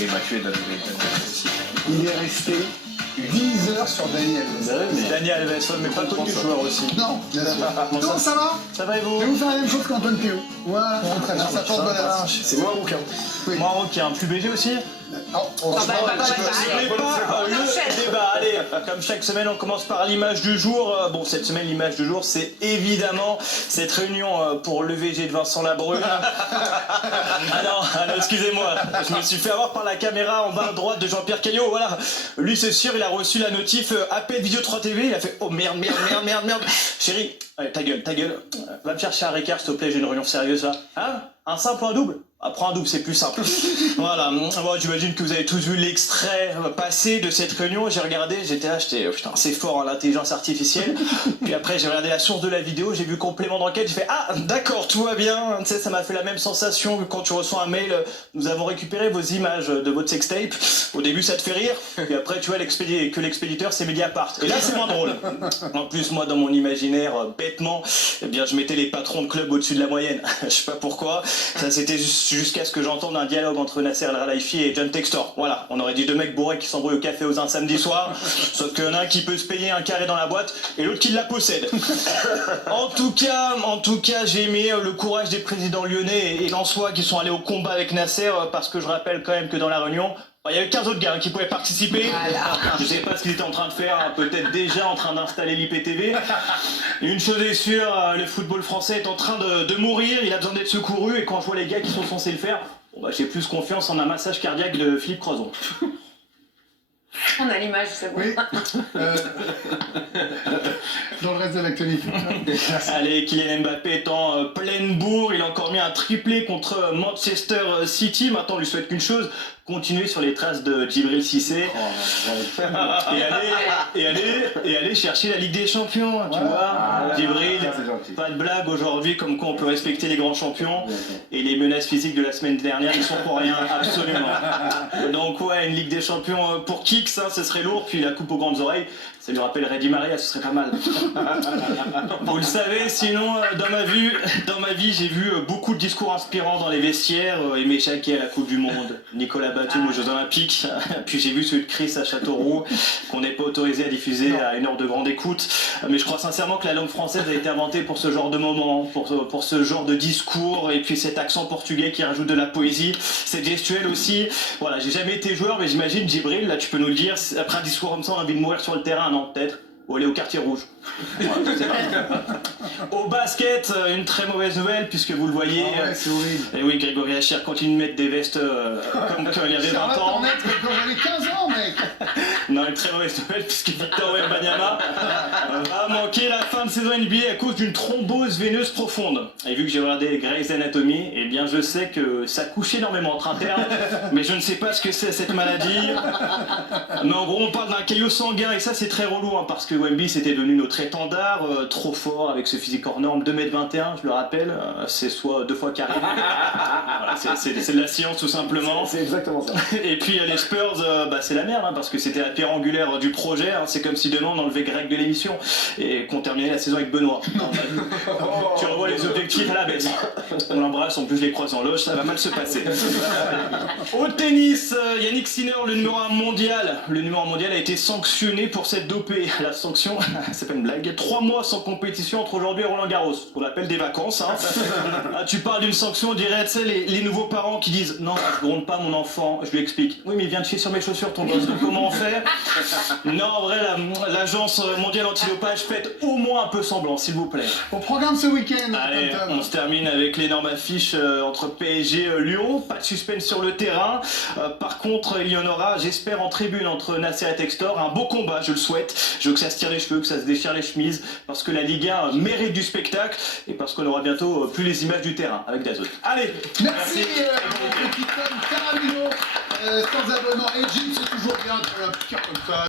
Oui, il m'a tué dans aussi. Il est resté 10 heures sur Daniel. Daniel Alves, mais pas connu joueur aussi. Non, bien sûr. Comment ça va? Ça va et Je vous? vais vous faire la même chose qu'Antoine Théo. Voilà, très bien, ça porte bonheur. C'est moi, Rouquin. Oui. Marocain, plus BG aussi? On le débat. Allez, comme chaque semaine, on commence par l'image du jour. Bon, cette semaine, l'image du jour, c'est évidemment cette réunion pour l'EVG de Vincent Labrune. Ah non, excusez-moi, je me suis fait avoir par la caméra en bas à droite de Jean-Pierre Caillot. Voilà, lui, c'est sûr, il a reçu la notif appel Vidéo 3 TV. Il a fait oh merde. Chérie, allez, ta gueule. Va me chercher un Ricard, s'il te plaît, j'ai une réunion sérieuse là. Hein? Un simple ou un double? Après un double, c'est plus simple. Voilà, bon, j'imagine que vous avez tous vu l'extrait passé de cette réunion. J'ai regardé, j'étais putain, c'est fort, hein, l'intelligence artificielle. Puis après, j'ai regardé la source de la vidéo, j'ai vu complément d'enquête, j'ai fait ah, d'accord, tout va bien. Tu sais, ça m'a fait la même sensation que quand tu reçois un mail, nous avons récupéré vos images de votre sextape. Au début, ça te fait rire, puis après, tu vois que l'expéditeur, c'est Mediapart. Et là, c'est moins drôle. En plus, moi, dans mon imaginaire, bêtement, eh bien, je mettais les patrons de club au-dessus de la moyenne. Je sais pas pourquoi. Ça, c'était jusqu'à ce que j'entende un dialogue entre Nasser El Khelaifi et John Textor. Voilà, on aurait dit deux mecs bourrés qui s'embrouillent au café aux un samedi soir, sauf qu'il y en a un qui peut se payer un carré dans la boîte et l'autre qui la possède. En tout cas, j'ai aimé le courage des présidents lyonnais et lensois qui sont allés au combat avec Nasser, parce que je rappelle quand même que dans la réunion, il y avait 15 autres gars qui pouvaient participer. Je sais pas ce qu'ils étaient en train de faire, hein, peut-être déjà en train d'installer l'IPTV. Une chose est sûre, le football français est en train de mourir, il a besoin d'être secouru, et quand je vois les gars qui sont censés le faire, j'ai plus confiance en un massage cardiaque de Philippe Croison. On a l'image, c'est bon. Oui. Dans le reste de l'actualité. Allez, Kylian Mbappé est en pleine bourre, il a encore mis un triplé contre Manchester City. Maintenant, on lui souhaite qu'une chose, continuer sur les traces de Djibril Cissé et aller chercher la Ligue des Champions, tu vois. Djibril, pas de blague aujourd'hui, comme quoi on peut respecter les grands champions, et les menaces physiques de la semaine dernière, ils sont pour rien, absolument. Donc ouais, une Ligue des Champions pour Kix, hein, ce serait lourd, puis la coupe aux grandes oreilles, ça lui rappellerait Di Maria, ce serait pas mal. Vous le savez, sinon, dans ma vie, j'ai vu beaucoup de discours inspirants dans les vestiaires. Aimé Jacquet à la Coupe du Monde, Nicolas Batum aux Jeux Olympiques, puis j'ai vu celui de Chris à Châteauroux, qu'on n'est pas autorisé à diffuser à une heure de grande écoute. Mais je crois sincèrement que la langue française a été inventée pour ce genre de moment, pour ce genre de discours, et puis cet accent portugais qui rajoute de la poésie, cette gestuelle aussi. Voilà, j'ai jamais été joueur, mais j'imagine, Djibril, là tu peux nous le dire, après un discours comme ça, on a envie de mourir sur le terrain, non, peut-être, ou aller au quartier rouge. Voilà, je sais pas. Au basket, une très mauvaise nouvelle, puisque vous le voyez. Ah ouais, c'est horrible. Et oui, Grégory Hachir continue de mettre des vestes comme quand il avait 20 ans. T'en mettre quand j'avais 15 ans, mec. Non, une très mauvaise nouvelle, puisque Victor Wembanyama va manquer la fin de saison NBA à cause d'une thrombose veineuse profonde. Et vu que j'ai regardé Grey's Anatomy, eh bien je sais que ça couche énormément entre internes, mais je ne sais pas ce que c'est cette maladie. Mais en gros, on parle d'un caillot sanguin, et ça c'est très relou, hein, parce que Wemby c'était devenu notre étendard, trop fort avec ce physique hors norme, 2m21, je le rappelle, c'est soit 2 fois carré. Voilà, c'est de la science tout simplement. C'est exactement ça. Et puis les Spurs, c'est la merde, hein, parce que c'était la pierre angulaire du projet, hein. C'est comme si demain on enlevait Greg de l'émission et qu'on terminait la saison avec Benoît. Tu revois les objectifs à la baisse. On l'embrasse, en plus je les croise en loge, ça va mal se passer. Au tennis, Yannick Sinner, le numéro 1 mondial. Le numéro 1 mondial a été sanctionné pour s'être dopé. La sanction, c'est pas une blague, 3 mois sans compétition entre aujourd'hui et Roland Garros, ce qu'on appelle des vacances, hein. Ah, tu parles d'une sanction, on dirait, tu sais, les nouveaux parents qui disent non, je gronde pas mon enfant, je lui explique. Oui, mais il vient de chier sur mes chaussures, ton gosse, donc comment on fait? Non, en vrai, l'agence mondiale antidopage, faites au moins un peu semblant, s'il vous plaît. Au programme ce week-end. Allez, on se termine avec l'énorme affiche entre PSG et Lyon. Pas de suspense sur le terrain. Par contre, il y en aura, j'espère, en tribune entre Nasser et Textor. Un beau combat, je le souhaite. Je veux que ça se tire les cheveux, que ça se déchire les chemises, parce que la Ligue 1 mérite du spectacle et parce qu'on aura bientôt plus les images du terrain avec DAZN. Allez, Merci, mon petit Tom Caramino, sans abonnement. Et Jim, c'est toujours bien de faire un petit cœur comme ça.